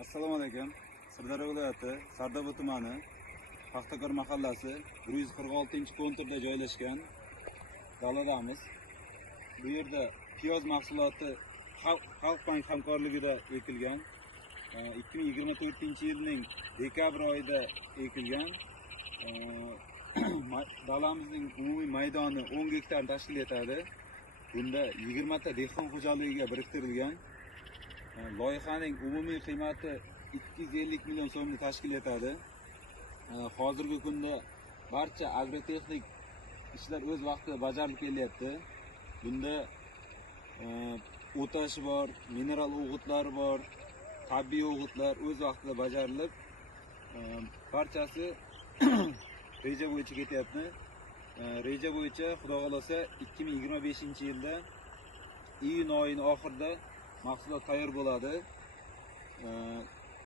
Assalomu alaykum. Sirdaryo viloyati Sardoba tumani Paxtakor mahallasi 146-konturda joylashgan daladamiz. Bu yerda piyoz mahsuloti Xalq bank hamkorligida ekilgan. 2024-yilning dekabr oyida ekilgan. Dalamizning umumiy maydoni 10 gektar tashkil etadi. Bunda 20 ta dehqon xo'jaligiga biriktirilgan. Loyihaning umumiy qiymati 250 million so'mni tashkil etadi. Hozirgi kunda barcha agrotexnik ishlar o'z vaqtida bajarilib kelyapti. Bunda o'tash bor, mineral o'g'itlar bor, tabiiy o'g'itlar o'z vaqtida bajarilib, barchasi reja bo'yicha ketyapti. Reja bo'yicha Xudo xolasa 2025-yilda iyun oyining oxirida mahsulot tayyor bo'ladi.